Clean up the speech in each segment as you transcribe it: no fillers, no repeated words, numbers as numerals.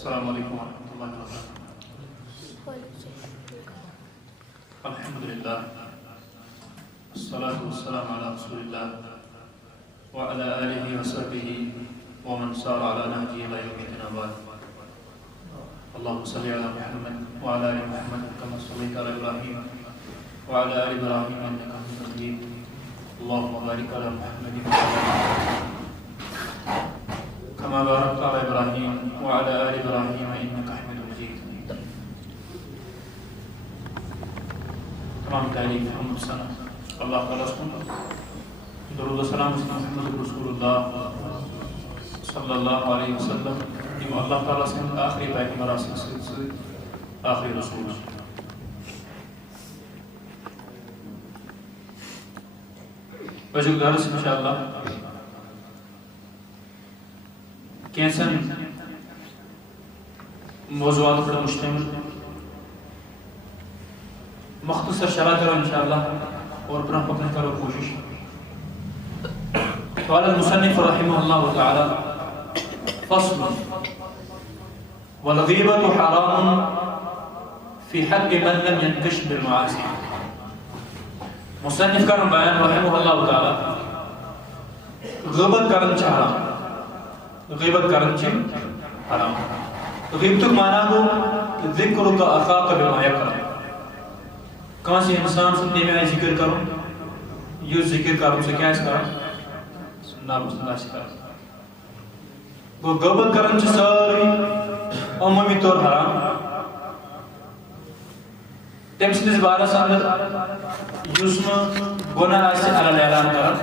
السلام علیکم ورحمۃ اللہ وبرکاتہ. الحمدللہ والصلاة والسلام علی رسول اللہ وعلی آلہ وصحبہ ومن سار علی نہجہ الی یوم الدین. بعد. اللهم صل علی محمد وعلی آل محمد كما صلیت علی ابراہیم وعلی آل ابراہیم انک حمید مجید. اللهم بارک علی محمد كما باركت على إبراهيم وعلى آل إبراهيم إنك حميد مجيد. تمام تعریف محمد صلی اللہ تعالیٰ وسلم درود و سلام محمد رسول اللہ صلی اللہ علیہ وسلم یم اللہ تعالیٰ سن آخری پیغمبر سے آخری رسول. وجہ درس انشاءاللہ کینسن موضوعات پر مشتمل مختصر شرح کرو انشاءاللہ اور برہم پکنے کرو کوشش. قال المصنف رحمه الله تعالى فصل والغيبة حرام في حق من لم ينكش بالمعاصي. مصنف کرن بیان رحمه الله تعالى غیبت کرن چھ حرام. غیبت کرن چھ حرام. غیبت معنی گو ذکر کا اخاک بما یکرہ. کہاں سے انسان سے تیمی آئی ذکر کروں یہ ذکر کروں سے کیا اس کروں ناپسندہ سے کروں. گو غیبت کرن چھ ساری عمومی طور حرام. تم سے اس بارہ ساندر یوسم گناہ آئیسے علی اعلان کرن.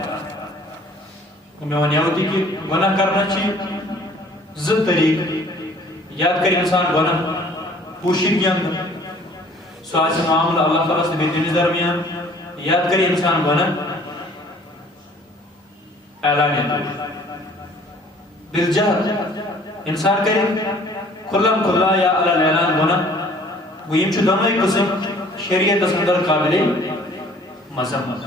میں ونیا ہوتی کہ گناہ کرنا چاہیے زد طریق یاد کر انسان گناہ پوشید کے اندر سو آج معاملہ اللہ تعالیٰ سے بیدینی درمیان یاد کر انسان گناہ اعلان اندر بالجہر انسان کرے کھلم کھلا یا علی اعلان گناہ وہ یم چھو دمائی قسم شریعت اندر قابل مذمت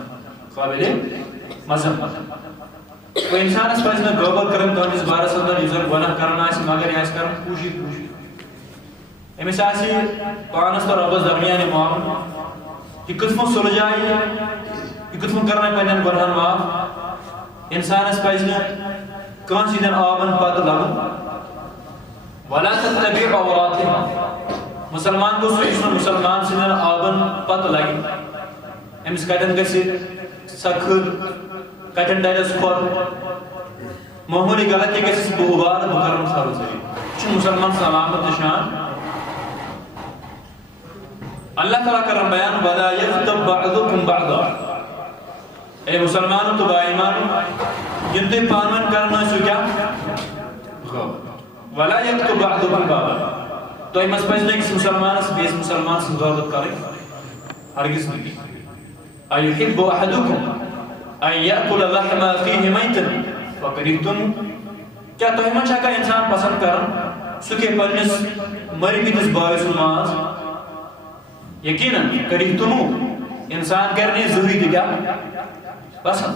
وہ انسان اس پاس میں غیبت کرن تو اس بارہ سندر یوزر گناہ کرنا ہے مگر یہ کرن پوشید امیس آسی پانس تو ربز درمیان معامل یہ قسم سلجائی یہ قسم کرنا ہے پہنن گناہ معاف انسان اس پاس میں کون سی دن آمن پات لگن ولا تتبع عوراتهم مسلمان کو سوچنا مسلمان سے دن آمن پات لگن امیس کہتن کسی سکھر کٹن ڈائرس کھول معمولی غلطی کسی بغبار مکرم خارج ہے چھ مسلمان سلامت نشان. اللہ تعالیٰ کرم بیان وَلَا يَغْتَبْ بَعْضُكُمْ بَعْضًا. اے مسلمانوں تو با ایمان جنتے پانون کرنا سو کیا وَلَا يَغْتَبْ بَعْضُكُمْ بَعْضًا. تو ایمس پہنچنے کسی مسلمان سے بیس مسلمان سے غیبت کرے ہرگز نہیں. أَيُحِبُّ أَحَدُكُمْ أَن يَأْكُلَ لَحْمَ أَخِيهِ مَيْتًا فَكَرِهْتُمْ. کیا تو ہمیں چاہتا انسان پسند کرن سکے پنس مری بیتس باعث ماز یقیناً کریہتمو انسان کرنے ضروری دی کیا پسند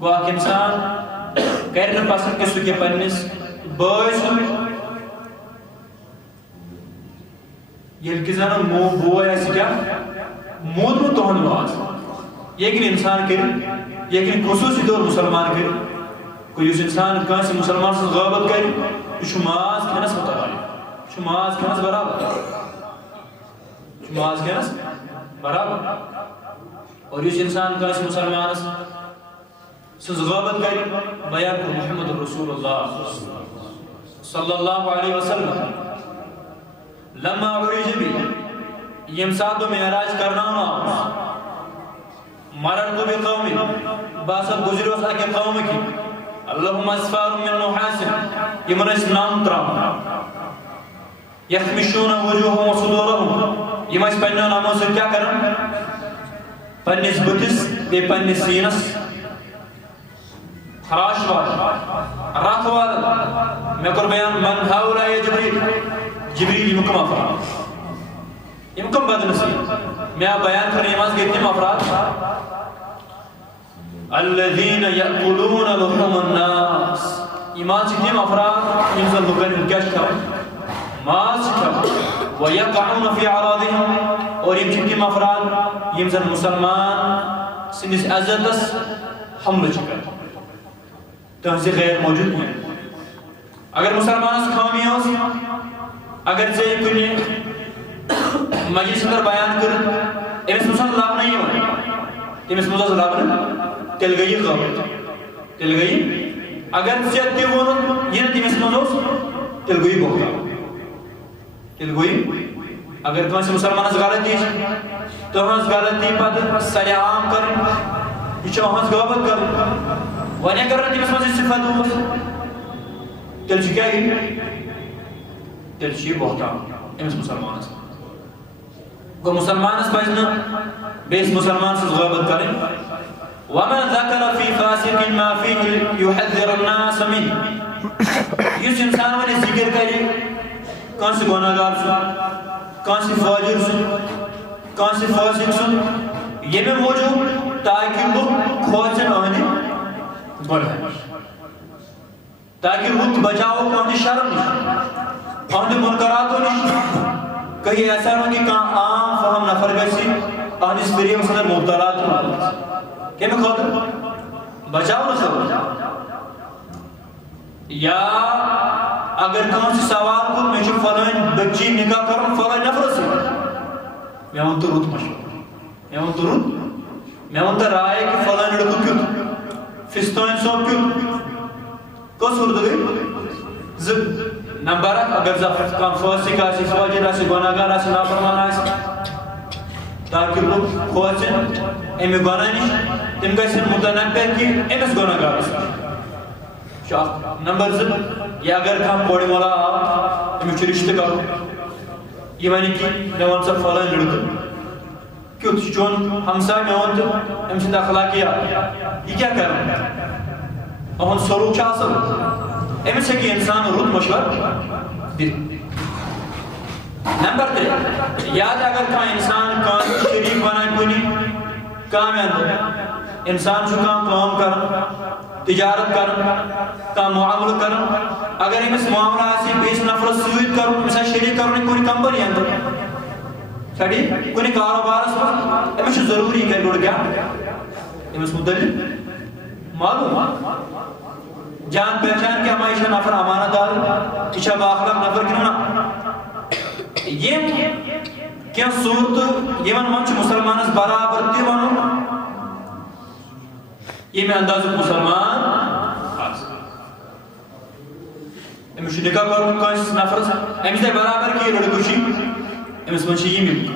گو آکھ انسان کرنے پسند کے سکے پنس باعث یہ کسانا مو بوئے ایسی کیا مود میں توہن ماز یقین انسان کرے یقین خصوصی طور مسلمان کرے کوئی اس انسان کہاں سے مسلمان سے غیبت کرے شماز کھنس متعالی شماز کھنس برابر شماز کھنس برابر. اور اس انسان کہاں سے مسلمان سے غیبت کرے بیان کو محمد رسول اللہ صلی اللہ علیہ وسلم لما عریج بھی یمساد و معراج کرنا ہونا مررت بقوم باسا گزر وسا کے قوم کی اللہم اسفار من نحاس یمن اس نام ترام یخمشون وجوہم و صدورہم یم اس پنیو ناموں سے کیا کرن پنیس بتس بے پنیس سینس خراش واد رات واد میں کر بیان من ہاولا یا جبریل یمکم افراد یمکم بدنسی میں بیان کرنے یماز کے اتنی افراد الذين يأكلون لحوم الناس. ایمان سے تیم افراد انسان لوگن کیا کریں ماز ويقعون في اعراضهم اور یم تم افراد یم زن مسلمان سندس عزتس حملہ کر تہذ غیر موجود ہیں اگر مسلمانس خامی اس اگر ژے کن مجلس اندر بیان کر امس مز لبنہ تمس مز لبنہ تیل گئی غلط تیل گئی اگر ژے تہ وون یہ تمس مز تیل گئی بہت تیل گئی اگر کانس مسلمانس غلطی تہذ غلطی پتہ سریع عام کر یہ اہذ غابت کر ونے اگر تمس مز صفت اس تیل کیا تیل بہتان امس مسلمانس گو مسلمانس پزن بیس مسلمان سز غابت کریں ومن ذکر فی فاسق ما فیہ یحذر الناس من اس انسان ونی ذکر کرے کانس گناہگار سن کانس فاجر سن کانس فاسق سن یہ موجود تاکہ لوگ کھوچن آنے گناہ تاکہ لوگ بچاؤ کانس شرم نش کانس منکراتو نش کہیں ایسا نہ کہ کہاں عام فہم نفر گسی آنس فریب صدر مبتلات ہوں کہ میں خاطر بچاؤ نہ خبر یا اگر کہاں سے سوال کو میں جو فلان بچی نکاح کروں فلان نفر سے میں ان تو روت مشکل میں ان تو روت میں ان تو رائے کہ فلان لڑکو کیوں فستان سوپ کیوں کس ہو گئی زب نمبر اگر زفت کام فاسق آسی فاجر آسی گناہگار آسی نافرمان آسی تاکہ لوگ کھوچن امی گناہ نش تم گژھن متنبع کہ امس گناہگار آسی نمبر زب یا اگر کام کوڑی مولا آو امی چھ رشتہ کرو یہ معنی کہ میں ون سا فلان لڑکا کیوں چون ہمسا میں ون تو ام چھ اخلاقیات یہ کیا کر رہا ہے اہن سلوک چھ اصل امس سے کہ انسان رت مشور دل نمبر 3 یاد اگر کان انسان کان شریک بنائے کنی کام اندر انسان چھو کام کرن تجارت کرن کام معاملہ کرن اگر امس معاملہ آسی بیس نفر سوید کرن مثلا شریک کرن کنی کمپنی اندر سڑی کنی کاروبار اس امس ضروری کہ گڑ گیا امس مدل معلوم جان پہچان کہ ہمائیشہ نفر امانت دار ایشہ باخلاق نفر کیوں نہ یہ کیا صورت یہ من منچ مسلمانس برابر تی ونو یہ میں انداز مسلمان امس نکاح کرن کانس نفر امس دے برابر کی لڑکوشی امس منچ یہ مل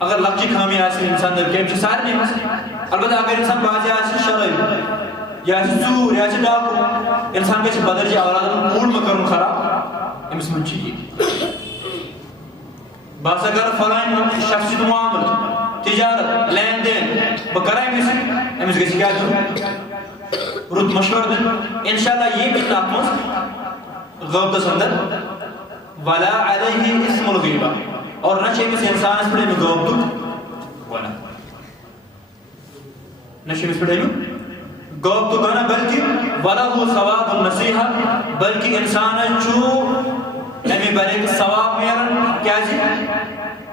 اگر لکچی خامی آسی انسان در کے امس سارے نہیں البتہ اگر انسان بازی آسی شرعی یا زور یا ڈاکو انسان کے بدر جی اولاد مول مکرم خراب امس من چیئے بس اگر فلان شخصی تو معامل تجارت لین دین بکرائے امس گسی کیا جو رت مشور دن انشاءاللہ یہ بھی ناکمس غوبت سندر ولا علیہ اسم الغیبہ اور نہ چاہیے اس انسان اس پڑھے میں غوبت ولا نہ چاہیے اس پڑھے میں گوب تو گنا بلکہ وَلَهُ ثواب النصیحہ بلکہ انسان چھو امی بریک ثواب میرن کیا جی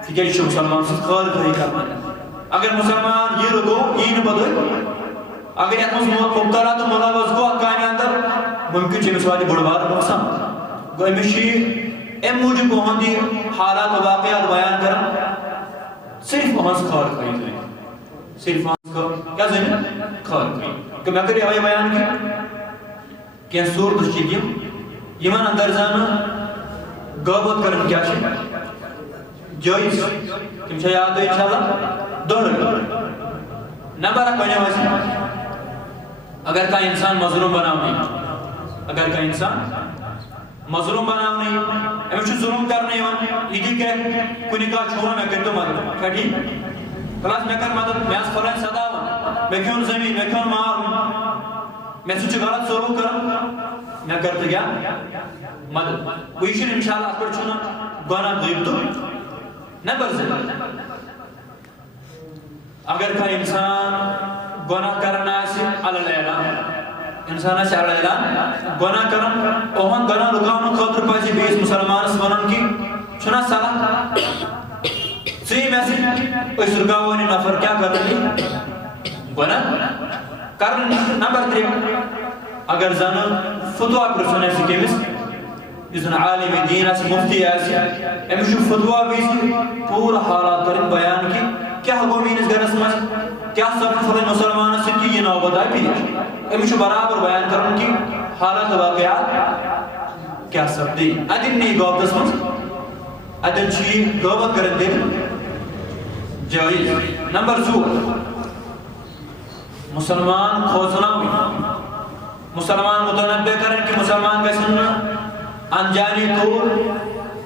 فکر چھو مسلمان سے خال کری کرنا اگر مسلمان یہ رکو یہ نبدوئی اگر یہ مبتلا تو ملوث کو اکامی اندر ممکن چھے مسوالی بڑوار نقصان گو امیشی ام موجب ہوندی حالات و واقعات بیان کرن صرف وہاں سے خال کری کریں صرف وہاں سے کیا زمین خال کری کہ میں کری آئی بیان کی کہ صورت اس چیزیں یمن اندر زانا غابت کرن کیا چھے جائز تم سے یاد ہو انشاءاللہ دوڑ نمبر رکھ بنے ویسے اگر کا انسان مظلوم بناو نہیں اگر کا انسان مظلوم بناو نہیں ہمیں چھو ظلم کرنے یوان یہ کہ کنی کا چھوڑا میں کرتو مدد کیا ٹھیک خلاص میں کر مدد میں اس فلان صدا ہوں میں کیوں زمین میں کیوں مار میں سوچ غلط سلوک کروں میں کرتا گیا مدد وہی شن انشاءاللہ اس پر چھونا گونا غیب تو نہ برزے اگر کا انسان گناہ کرنا ہے علل اعلان انسان آسہِ اڑان گۄناہ کران اوہن گۄناہ رُکاونہٕ خٲطرٕ پزِ بیٚیِس مُسلمانس ونُن کہِ چھُنا صلاح ژٕ مےٚ سۭتۍ أسۍ رُکاوون یہِ نفر کیٛاہ کران گۄناہ کرن. نمبر 3 اگر زن فتوا پرژھُن آسہِ کٔمِس یُس زن عالم دین آسہِ مفتی آسہِ أمِس چھُ فتوا وِزِ پوٗرٕ حالات کرٕنۍ بیان کہِ کیٛاہ گوٚو میٲنِس گرس منٛز کیٛاہ سپُد فلٲنۍ مُسلمانس سۭتۍ کہِ یہِ نوبت آیہِ پیش. أمِس چھُ برابر بیان کرُن کہِ حالات واقعات کیٛاہ سپدے. اتٮ۪ن نہٕ یہِ غٲبتس منٛز اتٮ۪ن چھُ یہِ غٲبت کرن تیٚلہِ جٲیز. نمبر 2 مسلمان کھوژناوٕنۍ مسلمان متنبع کرن کہ مسلمان گژھن نہٕ انجانی طور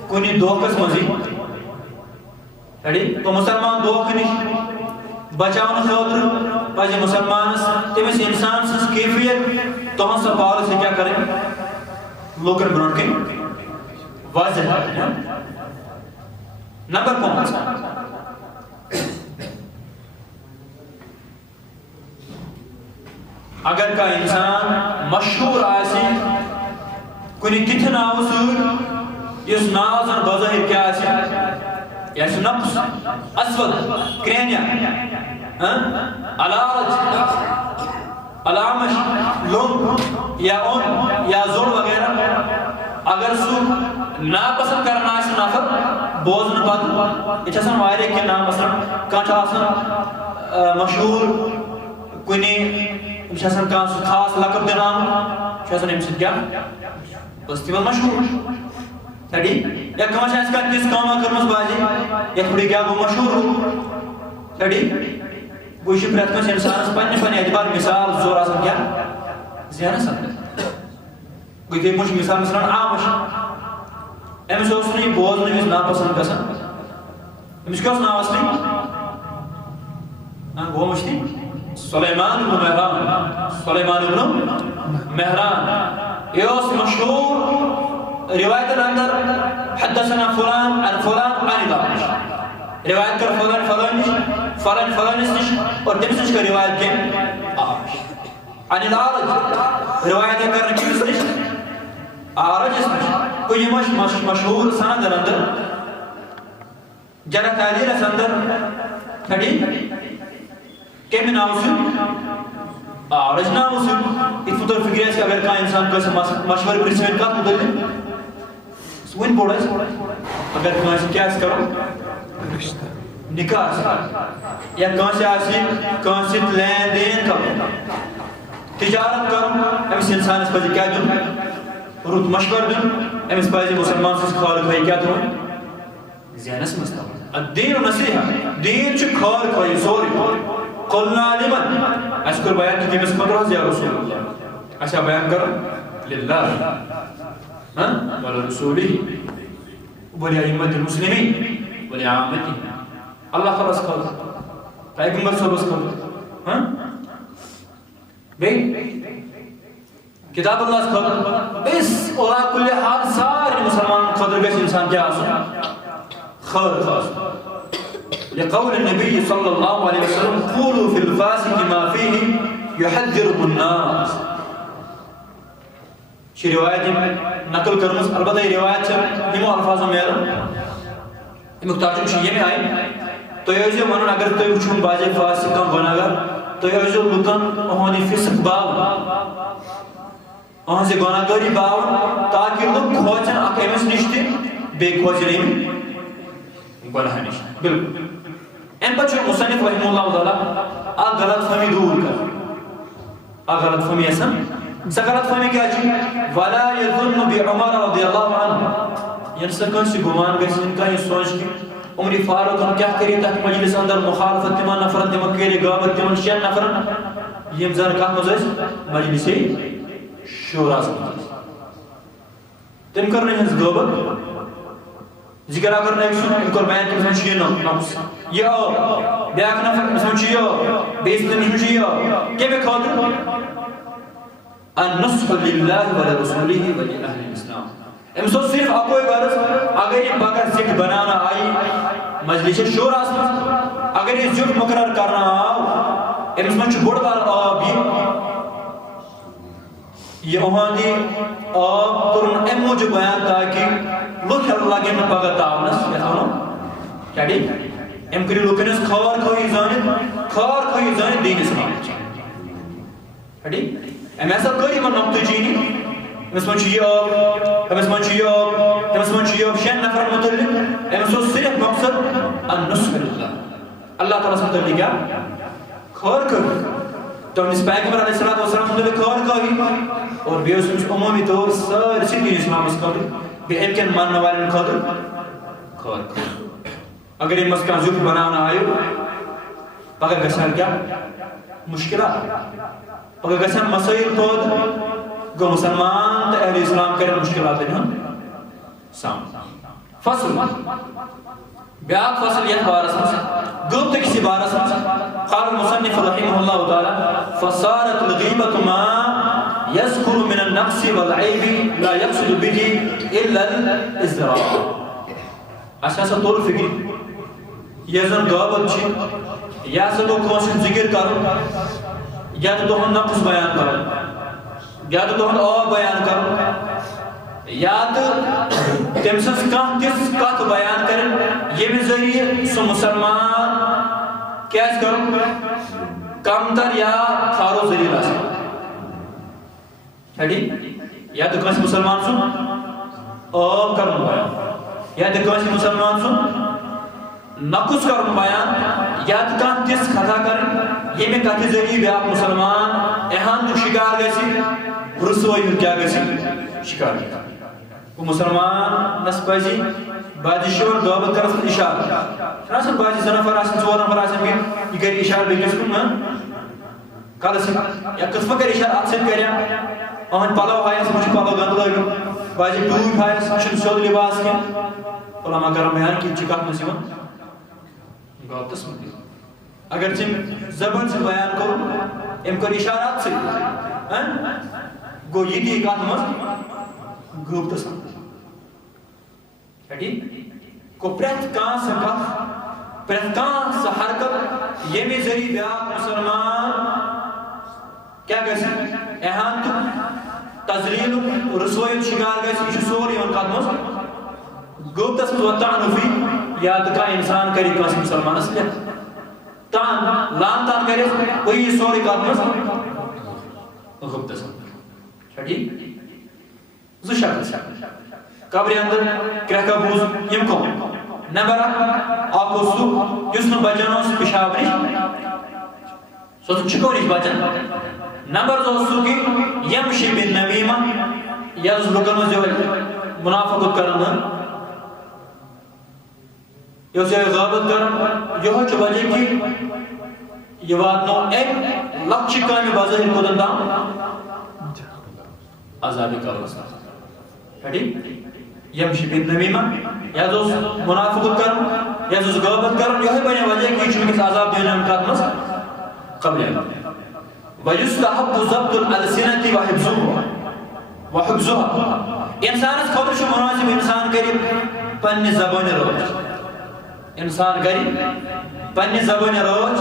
کُنہِ دھوکس منٛز یِنۍ. تو مسلمان دھوکہٕ نِش بچاونہٕ خٲطرٕ پزِ مسلمانس تٔمِس انسان سٕنٛز کیفیت تُہنٛز سۄ پالسی کیٛاہ کرٕنۍ لوٗکن برونٛٹھ کَنۍ واضح. نمبر 5 اگر کانٛہہ انسان مشہوٗر آسہِ کُنہِ تِتھِ ناوٕ سۭتۍ یُس ناو زن بظٲہِر کیٛاہ آسہِ یہِ آسہِ نفس اسود کرٛینیا علالج علامش لوٚنٛگ یا اوٚن یا زوٚڑ وغیرہ اگر سُہ ناپسنٛد کران آسہِ نفر بوزنہٕ پتہٕ یہِ چھِ آسان واریاہ کینٛہہ ناو مثلاً کانٛہہ چھُ آسان مشہوٗر کُنہِ أمِس چھِ آسان کانٛہہ سُہ خاص لقب دِنہٕ آمُت چھُ آسان أمۍ سۭتۍ کیٛاہ بستی منٛز مشہوٗر ٹھیٖک. یا کانٛہہ چھِ آسہِ کانٛہہ تِژھ کٲمہ کٔرمٕژ باسے یتھ پٮ۪ٹھ یہِ کیٛاہ گوٚو مشہوٗر ٹھیٖک. گوٚو یہِ چھُ پرٛٮ۪تھ کٲنٛسہِ انسانس پننہِ پننہِ اعتبار مثال زور آسان کیٛاہ ذہنس انٛدر. گوٚو یِتھٕے پٲٹھۍ چھُ مثال عامش أمِس اوس نہٕ یہِ بوزنہٕ وِزِ ناپسنٛد گژھان أمِس کیٛاہ اوس ناو اصلی گوٚو مٔشتٕے سلیمان ابن مہران سلیمان ابن مہران. یہ اوس مشہور روایتن اندر حدثنا فلان عن فلان عن الأعمش روایت کر فلان فلان نش فلان فلانس نش اور تمس نش کر روایت کم اعمش عن الأعرج روایت کر کس نش اعرج نش. کو یہ مشہور سند اندر جرح تعدیل اندر کھڑی کمی ناو سن اعرج ناو سن ات فطور فکر ہے اگر کان انسان کس مشور پرسوین کت مدد ون بوڑ اگر کانس کیا کرو نکاح یا کانس لین دین کرو تجارت کرو امس انسانس پزِ کیا دن رُت مشور دن امس پزِ مسلمان سٕنٛز خٲر خٲہی کیا دن ذہنس منٛز تھاوُن. الدین نصیحہ دین چھُ خٲر خٲہی سورُے. قلنا لمن اس کو بیان کی کمس خطرہ یا رسول اللہ اچھا بیان کرو للہ ولرسولہ ولأئمة المسلمین ولعامتہ اللہ تعالیٰ اس خطر پیغمبر صاحب اس خطر بھئی کتاب اللہ اس خطر اس اولا کل حال سارے مسلمان خطر گئے انسان کیا آسان خیر خاص لقول النبي صلى الله عليه وسلم قولوا في الفاسق ما فيه يحذركم الناس. شي روایت نقل کرمز البتہ یہ روایت ہے یمو الفاظوں میں امیک ترجمہ چھ یمی آئی تو یہ ونن اگر تُہۍ وٕچھُن باجے فاسق کانٛہہ گۄناہگار تُہۍ ٲسۍزیو لُکن اُہُنٛد فِسق باوُن اہنٛزِ گۄناہگٲری باوُن تاکہ لُکھ کھوژن اکھ أمِس نِش تہِ بیٚیہِ کھوژن أمۍ گۄناہ نِش. بالکل ان پر مصنف رحمہ اللہ تعالی اکھ غلط فہمی دور کر اکھ غلط فہمی ایسا سا غلط فہمی کیا چی ولا یظن بعمر رضی اللہ عنہ یعنی سا کنسی گمان گئے ان کا یہ سوچ کی عمر فاروق ہم کیا کری تحت مجلس اندر مخالفت تیمان نفرن تیمان کیلے غابت تیمان شین نفرن یہ مزار کہاں مزاج مجلسی شورا سمجھ تم کرنے ہیں غابت ذکر اگر نہیں سن ان کو بیان کہ مسلم چیئے نفس یہ بیاک نفر مسلم چیئے بیس مسلم چیئے کیا بے خاطر النصح للہ ولرسولہ ولأہل الاسلام. امسو صرف اکوئی غرض اگر یہ بگر ذکر بنانا آئی مجلس شور آسمان اگر یہ ذکر مقرر کرنا آو امس من چھ بڑ بار آب یہ یہ اہاندی آب کرن ام موجود بیان تاکہ لوگ لگے نا پگہ تاونس کیا ڈی ام کری لوکنس خار کھوئی زانت دین اسلام ڈی ام ایسا کری من نقطہ چینی امس من یہ آب امس من یہ آب 6 نفر متعلق امس صرف مقصد النصح للہ اللہ تعالیٰ سے متعلق کیا خار کر تو اس پیغمبر علیہ السلام متعلق خار کری اور بیس عمومی طور سارے دین اسلام اس خاطر بے امکان ماننے والے خاطر خار کر اگر یہ مسکان ذکر بنانا آئے پگہ گژھان کیا مشکلات پگہ گژھان مسائل پود گو مسلمان تو اہل اسلام کریں مشکلات سامنا فصل بیاق فصل یہ بارس گوبت کسی بارس قال المصنف رحمه الله تعالی فصارت الغیبت ما يذكر من النقص والعیب لا يقصد به الا الازدراء اساسا طور فکر یہ زن غابت چھ یا سے تو کونسن ذکر کرو یا تو ہم نقص بیان کرو یا تو ہم آب بیان کرو یا تو تم سنس کان تس کت بیان کرن یہ ذریعہ سو مسلمان کیا کرو کم تر یا خارو ذریعہ لاسا ہے یا تو کانس مسلمان سن آب کرن بیان یا تو کانس مسلمان سن نقص کرن بیان یا تو کان تس خطا کرن یہ میں کتی ذریعہ بیاق مسلمان اہان تو شکار گیسی رسوئی کیا گیسی شکار گیسی وہ مسلمان نسبازی بادشور دوابت کرس اشارہ شناسن بادی زنفر آسن 4 نفر آسن بھی یہ کری اشارہ بھی کس کن کالسی یا قسمہ کر اشارہ آتسن کریا آہن پالاو آئیس مجھے پالاو گند لگی بازی ڈوئی آئیس شن سود لباس کے علماء کرم بیان کی چکاک نسیون گوت تسمت دی اگر چم زبان سے بیان کو ام کر اشارات سے گو یہ دی ایک آدمت گوت تسمت کو پریت کان سے کف پریت کان سے حرکت یہ بھی ذریعہ بیاق مسلمان کیا کہتے ہیں احان تو تذلیل رسوئی شکار گئے اسی سوری ان قدمت گوبتس وطعنو فی یاد کا انسان کری کاسی مسلمان اس لئے تان لان تان کرے وہی سوری قدمت گوبتس چھٹی زشاک قبری اندر کرہکا بوز یم کو نبرا آکو سو یسنو بجنو سے پشابری سو تو چکو نیش بجن نمبر دو سو کی یمشی بن نمیمہ یا اس لوگنو جو منافقت کرنا یا اسے غابت کرنا یہ ہو چو بجے کی یہ واتنو ایک لکچی کامی بازاری کودن دام عذابی کا رسا یمشی بن نمیمہ یا تو منافقت کرنا یا تو غابت کرنا یہ بنے وجہ کی چونکہ عذاب دینے ان کا مس قبل ویستحب ضبط الالسنة وحفظها انسان اس خبر شو مناسب انسان کریم پنی زبان روج انسان کریم پنی زبان روج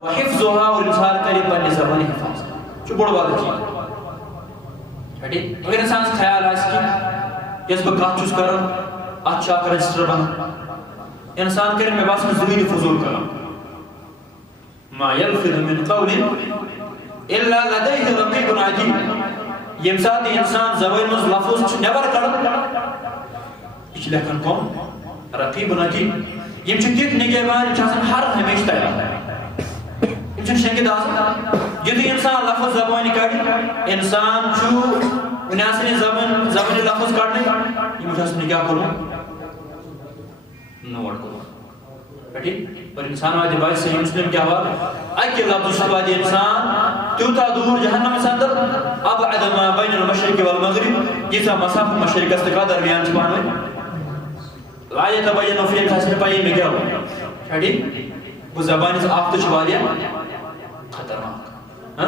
وحفظها اور انسان کریم پنی زبان حفاظ چو بڑھ بات چیز اگر انسان اس خیال ہے اس کی جس پر کہا چوز کرن اچھا کر رجسٹر بنا انسان کریم میں باس میں زمین فضول کرن ما يلفظ من قول الا لديه رقيب عتيد يمسات انسان زبان مز لفظ نبر کرن اچھ لکھن کون رقیب عتید یم چھ دیکھ نگہبان چھ ہر ہمیشہ تیار یم چھ شنگت آسان جدی انسان لفظ زبان کڑ انسان چھ اناسن زبان لفظ کڑنے یم چھ نگاہ کرو نوٹ کرو بیٹی پر انسان آدھے بائی صحیح مسلم کیا ہوا اکی لفظ سبادی انسان تیوتا دور جہنم سندر ابعد ما بین المشرق والمغرب جیسا مسافت مشرق استقا درمیان چھپان ہوئے آیت بینو فی ایک حسن پائی میں کیا ہوا چھاڑی وہ زبانی سے آفتش والیا خطرناک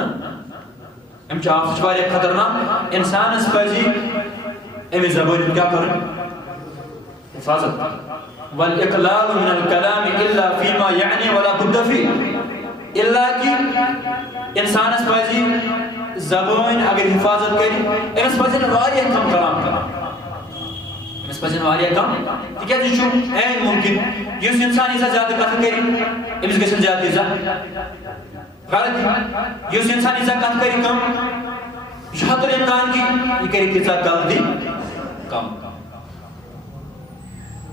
ہم چاہ آفتش والیا خطرناک انسان اس پاسی امی زبانی کیا کریں حفاظت والإقلال من الكلام إلا فيما يعني ولا بد فيه إلا کہ انسان اس بازی زبان اگر حفاظت کری امس پزن واریاہ کم کلام کران امس پزن واریاہ کم تکیازِ چھُ عین ممکن یُس انسان ییٖژاہ زیادٕ کتھ کری امس گژھن زیادٕ تیٖژاہ غلطی یُس انسان ییٖژاہ کتھ کری کم یہ چھُ حتُل امکان کہ یہ کری تیٖژاہ غلطی کم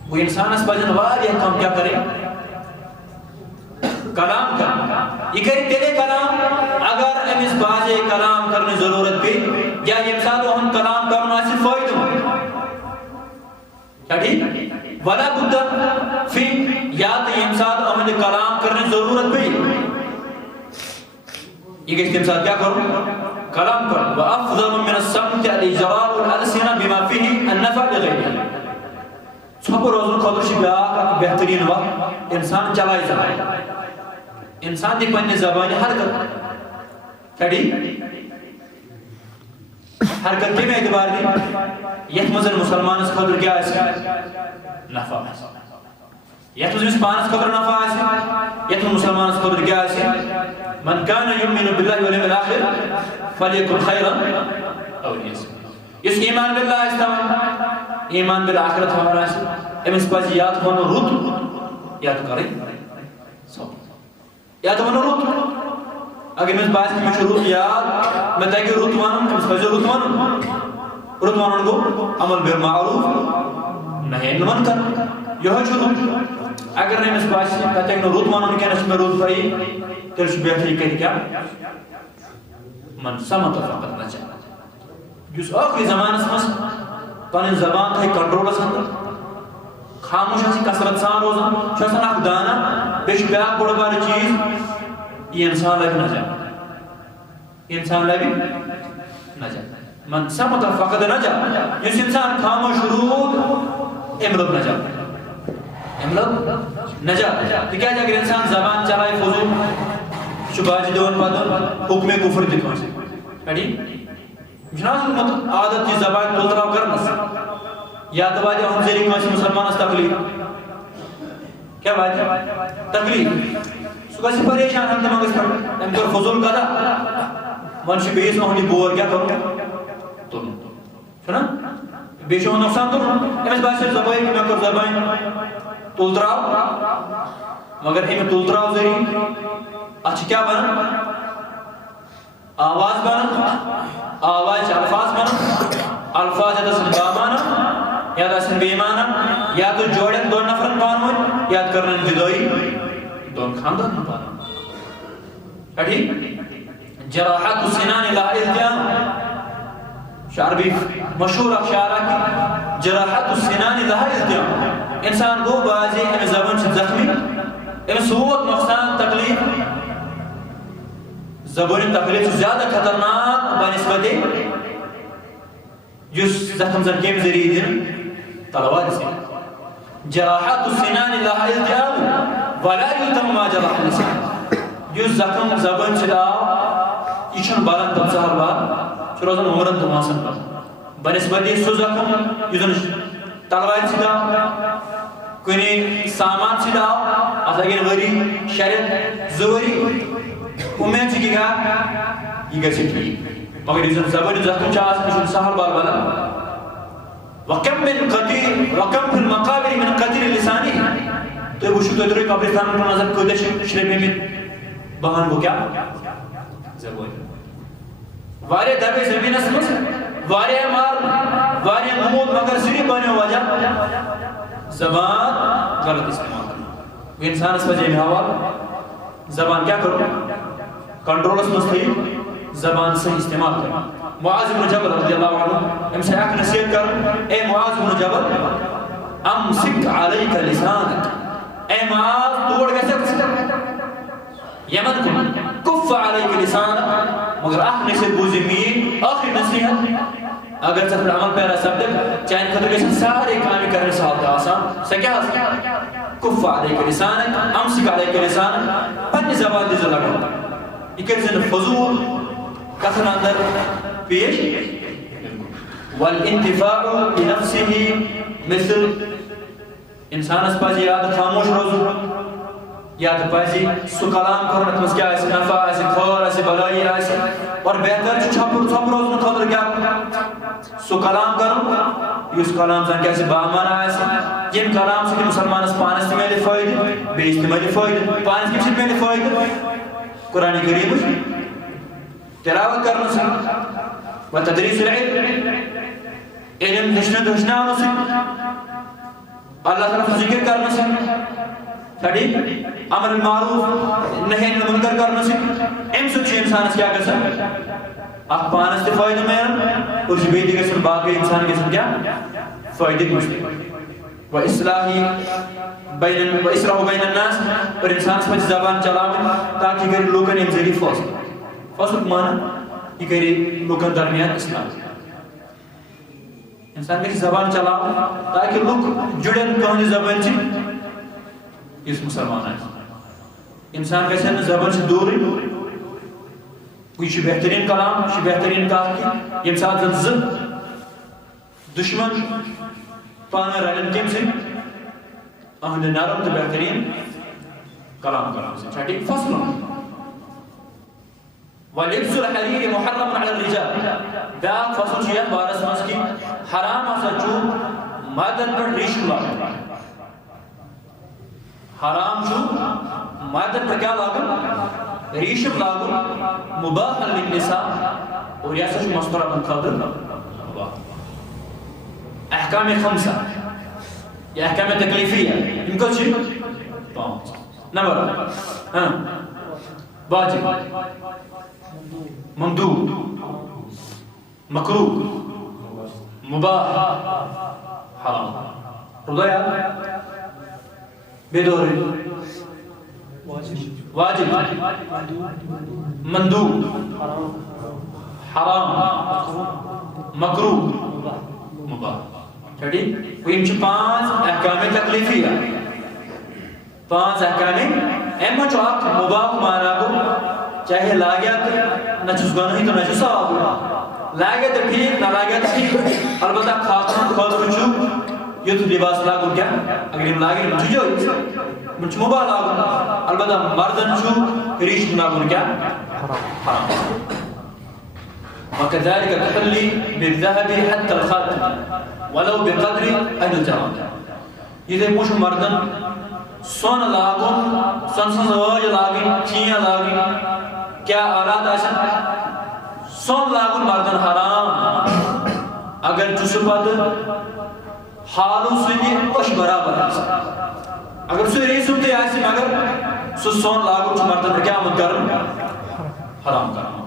گوٚو انسانس پزن واریاہ کم کیا کرے کلام کر یہ کرے تیلے کلام اگر امس بازے کلام کرنے ضرورت پہ یا یم ساتھ ہم کلام کرنا آسی فائدہ کیا ٹھیک ولا بد فی یا تو یم ساتھ ہم کلام کرنے ضرورت پہ یہ کہ تم ساتھ کیا کرو کلام کرو وافضل من الصمت الاجراء الالسنه بما فيه النفع لغيره ژھۄپہٕ روزُن خٲطرٕ چھُ بیٛاکھ اکھ بہتریٖن وقت انسان چلائے زبان انسان دی پننہِ زبانہِ حرکت کڑی حرکت کمہِ اعتبار دی یتھ منٛز مسلمانس خٲطرٕ کیٛاہ آسہِ نفع آسہِ یتھ منٛز أمِس پانس خٲطرٕ نفع آسہِ یتھ منٛز مسلمانس خٲطرٕ کیٛاہ آسہِ من کان یؤمن باللہ والیوم الآخر فلیکن خیرا او لیصمت یُس ایمان باللہ آسہِ تھاوان ایمان بالآخرت تھاوان آسہِ أمِس پزِ یا تہٕ ونُن رُت یا تہٕ کرٕنۍ صبر یا تو ونو رُت اگر أمِس باسہِ مےٚ چھُ رُت یاد مےٚ تگہِ رُت ونُن أمِس پزِ رُت ونُن رُت ونُن گوٚو عمل بالمعروف نہی عن المنکر یِہوٚے چھُ رُت اگر نہٕ أمِس باسہِ مےٚ تگہِ نہٕ رُت ونُن کینٛہہ نہ چھُ مےٚ رُت پَیی تیٚلہِ چھُ بہتر یہِ کرِ کیٛاہ من صمت فقط نجا یُس ٲخری زمانس منٛز پنٕنۍ زبان تھایہِ کنٹرولس انٛدر خاموش آسہِ کثرت سان روزان چھُ آسان اکھ دانا بیٚیہِ چھُ بیٛاکھ بوٚڑ بارٕ چیٖز یہِ انسان لبہِ نجا یہِ انسان لبہِ نجا من صمت فقط نجا یُس انسان خاموش روٗد أمۍ لوٚب نجا أمۍ لوٚب نجا تِکیٛازِ اگر انسان زبان چلایہِ فضوٗل یہِ چھُ باجہِ دِوان پتہٕ حُکمے کُفر دِ کٲنٛسہِ ریڈی یہِ چھُنہ آسان اوسمُت عادت یہِ زبان تُلراو کرنس یا تو واتہِ اہم ذریعہ کٲنٛسہِ مسلمانس تکلیٖف کیٛاہ واتہِ تکلیٖف سُہ گژھِ پریشان ہم دماغس پٮ۪ٹھ أمۍ کوٚر فضوٗل کتھا وۄنۍ چھُ بیٚیِس اہُنٛد یہِ بور کیٛاہ کرُن تُلُن چھُنہ بیٚیہِ چھُ نۄقصان تُلُن أمِس باسیو زبٲنۍ مےٚ کوٚر زبانہِ تُل تراو مگر أمۍ تُل تراو ذریعہ اتھ چھِ کیٛاہ بنان آواز بنان آواز چھِ الفاظ بنان الفاظ یا آسن بامانہ یا آسن بے معنی یا تو جوڑن دون نفرن پانون یا کرن جدائی دون خاندان پانون ٹھیک جراحات السنان لا التیام شعربی مشہور شعرہ کی جراحات السنان لا التیام انسان کو بازی امی زبان سے زخمی امی صوت نقصان تکلیف زبانی تکلیف زیادہ خطرناک بنسبت جس زخم زن کیم ذریعہ دن طلبات سے جراحات السنان لها التئام ولا يلتم ما جرح اللسان جس زخم زبان سے داو یہ چھن بالن تم سہر بار روزان عمرن تم آسن پر بنسبت سو زخم یزن طلبات سے داو کنی سامان سے داو اتاگین وری شریعت زوری امید سے گا یہ گا سکتی مگر یہ زبان زخم چاہاس مشن سہل بار بنا وکم من قطیر وکم فی المقابر من قطیر لسانی تو یہ وشو تو دروی قبرستان پر نظر کودے شربی میں بہن وہ کیا زبان وارے دبے زمین اسمس وارے مار وارے محمود مگر سری بانے وجہ زبان غلط استعمال کرنا انسان اس وجہ میں ہوا زبان کیا کرو کنٹرول اس مستحیل زبان سے استعمال کرنا معاذ بن جبل رضی اللہ عنہ ہم سے ایک نصیحت کر اے معاذ بن جبل امسک علیک لسانک اے معاذ توڑ کیسے یمن کن کف علیک لسانک مگر آخر نصیحت بوزمین آخر نصیحت اگر سب عمل پیرا سبدک چاہن خطر کیسے سارے کامی کرنے سے حالت آسان سکیا آسان کف علیک لسانک امسک علیک لسانک پنی زبان دیزر لگا یہ کہتے ہیں فضول کثر اندر پیش والانتفاع بنفسه مثل انسان اس پاس یاد خاموش روزو یاد پاسی سو کلام کرنے تمس کیا ایسے نفع ایسے خور ایسے بلائی ایسے اور بہتر چھپ روزن خاطر کیا سو کلام کرو اس کلام زن کیا بامانا آسہ یم کلام سے مسلمانس پانس تہ ملے فائدہ بیس تہ ملے فائدہ پانس کم سے ملے فائدہ قرآن کریم تلاوت کرنے سے و تدریس العلم علم ہچناؤ سے اللہ تعالیٰ ذکر کرنے سے ٹھیک امر بالمعروف نہی عن المنکر کرنے سے امہ سۭتۍ چھُ انسانس کیا گژھان اکھ پانس تہ فٲیدٕ میلان اور بیٚیہِ تہِ گژھن باقٕے انسان گژھن کیا فٲیدٕ مشترک و اصلاح بین الناس اور انسانس پزِ زبان چلاوٕنۍ تاکہ یہِ کرِ لوٗکن امہِ ذٔریعہٕ فٲصلہٕ مانن یہِ کرِ لوٗکن درمیان اصلاح انسان گژھِ زبان چلاوُن تاکہ لُکھ جُڑن کٕہٕنٛدِ زبٲنۍ سۭتۍ یُس مسلمان آسہِ انسان گژھِ نہٕ زبان سۭتۍ دوٗرٕے یہِ چھُ بہتریٖن کلام یہِ چھُ بہتریٖن کتھ کہِ ییٚمہِ ساتہٕ زن زٕ دُشمن پانہٕ ؤنۍ رلن کمہِ سۭتۍ أہٕنٛدِ نرم تہٕ بہتریٖن کلام کرنہٕ سۭتۍ چھا ٹھیٖک فصلن ولبس الحرير محرم على الرجال بیاکھ فصل چھُ یتھ بارس منٛز کہِ حرام ہسا چھُ مردن پٮ۪ٹھ ریشم لاگُن حرام چھُ مردن پٮ۪ٹھ کیٛاہ لاگُن ریشم لاگُن مباح للنساء اور یہِ ہسا چھُ مستوراتن خٲطرٕ احکام خمسہ یہ احکام تکلیفیہ یِم کٔژ چھِ پانٛژھ نمبر واجب مندوب مکروہ مباح حرام رضایا بیدوری واجب مندوب حرام مکروہ مباح ٹھیک ویم چھ پانچ احکام تکلیفیہ پانچ احکام اما چھ اکھ مباح مانا گو چاہے لاگیا تو نہ چھس گناہی تو نہ چھس ثواب لاگیا تو ٹھیک نہ لاگیا تو ٹھیک البتہ خاتون خاطر چھُ یُتھ لباس لاگُن کیا اگر یم لاگن یم چھُ جٲیِز یم چھُ مباح لاگُن البتہ مردن چھُ ریشم لاگُن کیا حرام وكذلك التحلي بالذهب حتى الخاتم ولو بقدر أهل الجواب إذا مش مردن سون لاگن سون سوج لاگن چین لاگن کیا آلات آسن سون لاگن مردن حرام اگر جسو پد حالو سنی اش برابر اگر سو ریسم تے آسی مگر سو سون لاگن چھ مردن کیا مت کرن حرام کرن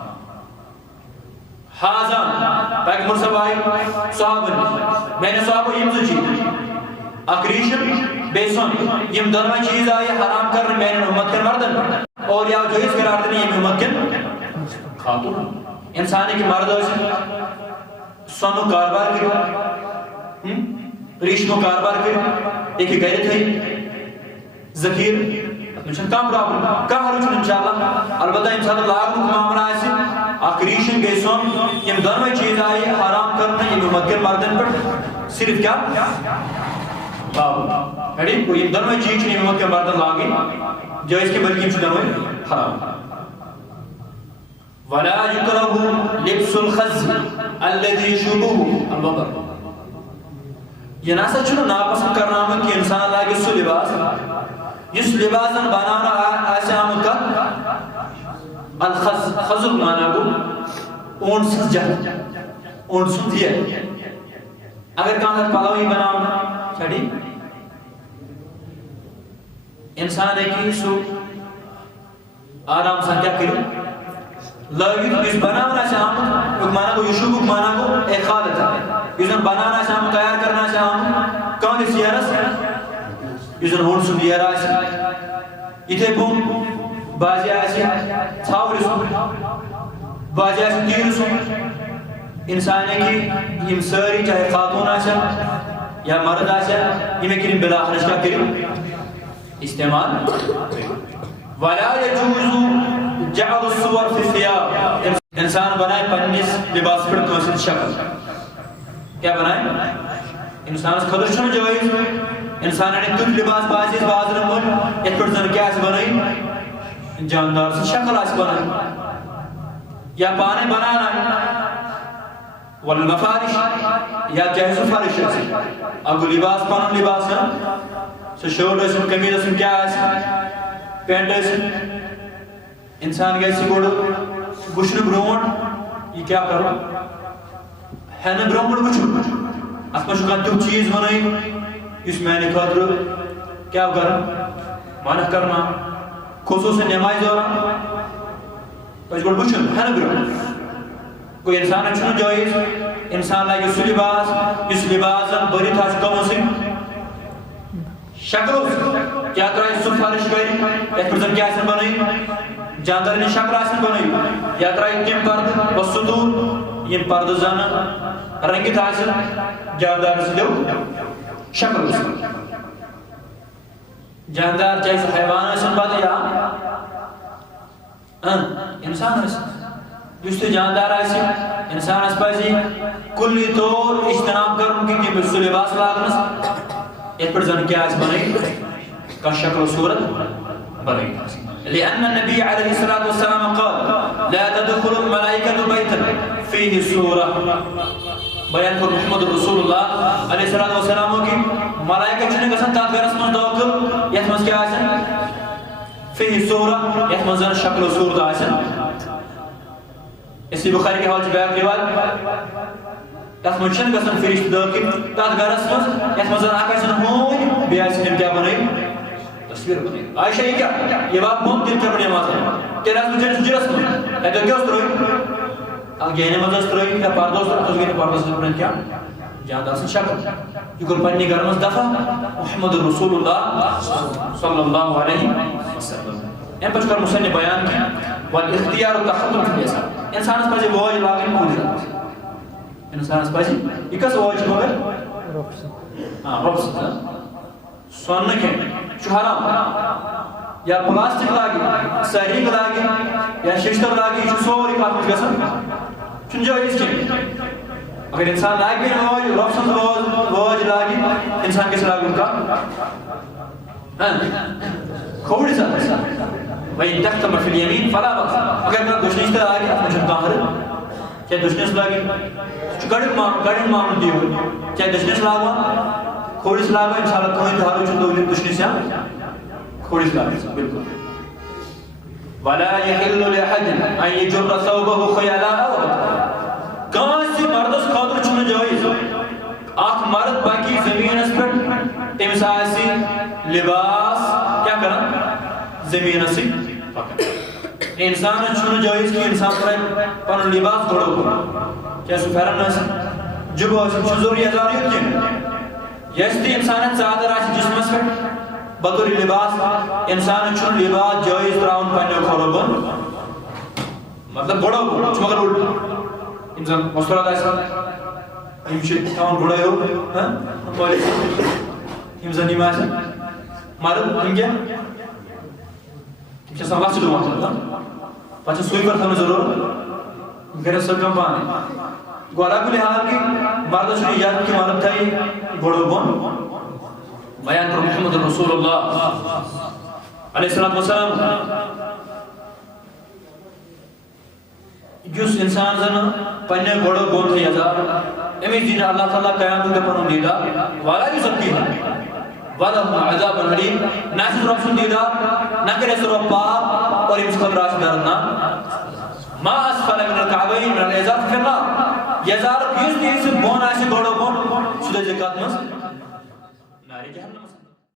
حاضان پیغمبر صاحب آئی صحابہ میں نے صحابہ یم دو چیز اکریشم بیسون یم دونوں چیز آئی حرام کرنے میں نے امت کن مردن اور یا جویز قرار دنی یم امت کن خاتون انسانی کی مرد ہوئی سونو کاربار کر ریشمو کاربار کر ایک غیرت ہے ذکیر مجھن کام پرابلم کہا رجل انشاءاللہ البتہ انسان لاغن کو معاملہ آئیسی آکریشن بیسون یم دونوں چیز آئی حرام کرنے یم امت کن مردن پر صرف کیا باب ہے کوئی یم دونوں چیز یم امت کن مردن لاغی جو اس کے بلکہ یم دونوں حرام ولا يكره لبس الخز الذي شبهه البقر یہ ناسا چھنو ناپسند کرنا ہوں کہ انسان لاغی سو لباس جس لباسن بنانا آسے آمد کا الخز خزر مانا گو اونٹ سز جہد اونٹ سز دیا اگر کہاں پلاوی بنانا چھڑی انسان ایک سو آرام سا کیا کرو لگی اس بنانا سے آمد مانا گو یشوک مانا گو ایک خالت ہے یوزن بنانا سے آمد تیار کرنا سے آمد کون اس سیارس یوزن اونٹ سز دیا رہا ہے اتھے بھوم بازی آسی چھاوری سن بازی آسی تیر سن انسانے کی یم ساری چاہے خاتون آسا یا مرد آسا ہمیں کریم بلا خرش کا کریم استعمال وَلَا يَجُوزُ جَعَلُ الصُّوَرْ فِي الثِّيَابِ انسان بنائے پنیس لباس پر کنسل شکل کیا بنائے انسان اس خدر چھو جوائز انسان نے تُت لباس بازیز بازر من ایک پر زن کیا اس بنائی جاندار سے شکل اس بنائی یا پانے بنانا والمفارش یا جہز فرش اگو لباس پان لباس سو شرٹ ٲسِن قمیٖض ٲسِن کیٛاہ آسہِ پینٹ ٲسِن انسان گژھِ گۄڈٕ وٕچھنہٕ برونٛٹھ یہِ کیٛاہ کَرُن ہٮ۪نہٕ برونٛہہ گۄڈٕ وٕچھُن اَتھ منٛز چھُ کانٛہہ تیُتھ چیٖز بَنٲیِتھ یُس میٛانہِ خٲطرٕ کیٛاہ کَرُن منع کرناو خصوٗصن نٮ۪مازِ دوران پَزِ گۄڈٕ وٕچھُن ہٮ۪نہٕ برونٛہہ گوٚو اِنسانَس چھُنہٕ جٲیِز اِنسان لاگہِ سُہ لِباس یُس لِباس زن بٔرِتھ آسہِ کَمو سۭتۍ شکلو سۭتۍ کیٛاہ ترٛایہِ سُہ فرٕش کَرِ یَتھ پٮ۪ٹھ زن کیٛاہ آسن بَنٲیِتھ جاندارنہِ شکل آسن بَنٲیِتھ یا ترٛایہِ تِم پردٕ وستوٗر یِم پردٕ زن رٔنگِتھ آسن جاندار سٕنٛدیو شکلو سۭتۍ جاندار چاہے سُہ حیوان ٲسِن بدل یا انسان ٲسِن یُس تہِ جاندار آسہِ اِنسانس پَزِ کُلہِ طور اجتناب کرُن کہِ تٔمِس سُہ لِباس لاگنس یتھ پٮ۪ٹھ زن کیٛاہ آسہِ بنٲیِتھ کانٛہہ شکل و صوٗرت بنٲیِتھ آسہِ لأن النبي عليه الصلاة والسلام قال لا تدخل الملائكة بيتا فيه صورة بیان کوٚر محمد رسول اللہ علیہ الصلوۃ والسلام کہ ملائکہ چھِنہٕ گژھان تتھ گرس منٛز دٲخل یتھ منٛز کیٛاہ آسن فیہ صورہ یتھ منٛز زن شکل و صوٗرت آسن اسی بخاری کے حوالے سے بیاکھ روایت تتھ منٛز چھِنہٕ گژھان فرشتہٕ دٲخل تتھ گرس منٛز یتھ منٛز زن اکھ آسن ہوٗنۍ بیٚیہِ آسن یِم کیٛاہ بنٲیِتھ تصویر بنٲیِتھ عائشہ یہ کیٛاہ یہ بات موٚن تیٚلہِ کیٛاہ نٮ۪ماز تیٚلہِ آسہٕ بہٕ چٲنِس حُجرس منٛز اتہِ کیٛاہ اوس ترٛٲیِتھ گہنے منٛز ٲس ترٛٲیِتھ یا پردٕ اوس ترٛٲیِتھ گٔے نہٕ پردس برٛونٛہہ کیٛاہ جاندار سٕنٛز شکل یہِ کوٚر پننہِ گرٕ منٛز دفع محمد رسول اللہ صلی اللہ علیہ وسلم امہِ پتہٕ چھُ کرُن مُصنِف بیان کہِ والاختیار تحتم فی الاسلام انسانس پزِ وٲج لاگٕنۍ کُنہِ انسانس پزِ یہِ کۄس وٲج چھِ مگر رۄب سٕنٛز سۄنہٕ کھٮ۪ن چھُ حرام یا پلاسٹک لاگہِ سرینٛگ لاگہِ یا شیشتر لاگہِ یہِ چھُ سورُے کتھ منٛز گژھان چھُنہٕ جٲیز کینٛہہ اگر انسان لاگہِ وٲج رۄب سٕنٛز وٲج لاگہِ انسان گژھِ لاگُن کانٛہہ کھووُر ساتھ وۄنۍ تختم فی الیمیٖن فلا بأس اگر کانٛہہ دٔچھنِس تہِ لاگہِ اتھ منٛز چھُنہٕ کانٛہہ حرج چاہے دٔچھنِس لاگہِ سُہ چھُ گۄڈٕنیُک معاملہٕ دیٖوُن چاہے دٔچھنِس لاگوان کھووُرِس لاگوان انشاءاللہ کٕہٕنۍ تہِ حرج چھُنہٕ دٔچھنِس یا کھووُرِس لاگنس بالکل ولا يحل لأحد أن يجر ثوبه خيلاء کٲنٛسہِ مردس خٲطرٕ چھُنہٕ جٲیز اکھ مرد باقی زٔمیٖنس پٮ۪ٹھ تٔمِس آسہِ لباس کیٛاہ کران زٔمیٖنس سۭتۍ پکان انسانس چھُنہٕ جٲیز کہِ انسان ترٛاوِ پنُن لباس گۄڈو کُن چاہے سُہ پھٮ۪رن ٲسِن جُبہٕ ٲسِن چھُ ضروٗری یزار یُتھ کینٛہہ یۄس تہِ انسانس ژادر آسہِ جسمس پٮ۪ٹھ بطور لباس انسان چھُنہٕ لباس جٲیز ترٛاوُن پننیو کھۄرو بۄن مطلب گۄڈو کُن چھُ مگر اُلٹہٕ یِم زن مستورات آسن یِم چھِ تھاوان گۄڈے یِم زن یِم آسن مرد یِم کیٛاہ تِم چھِ آسان لژھِ ڈُوان پتہٕ چھِ سُے کر تھاونٕچ ضروٗرت یِم کرن سۄ کٲم پانے گوٚو علا کُلہِ حال کہِ مردس چھُنہٕ اِجازت کہِ مرد تھایہِ گۄڈو بۄن بیان کوٚر محمد رسول اللہ علیہ الصلوۃ والسلام یُس انسان زن پننہِ گۄڈو بۄن تھایہِ یزار أمِس دِنہٕ اللہ تعالیٰ قیامتُک دۄہ پنُن دیٖدار ولا یُزکیٖہا ولہم عذاب ألیم نہ آسٮ۪س رۄب سُنٛد دیٖدار نہ کرٮ۪س رۄب پاک اور أمِس خٲطرٕ آسہِ دردناک ما اسفل من الکعبین من الازار فی النار یزارُک یُس تہِ بۄن آسہِ گۄڈو بۄن سُہ دٔزِ کتھ منٛز نارِ جہنمس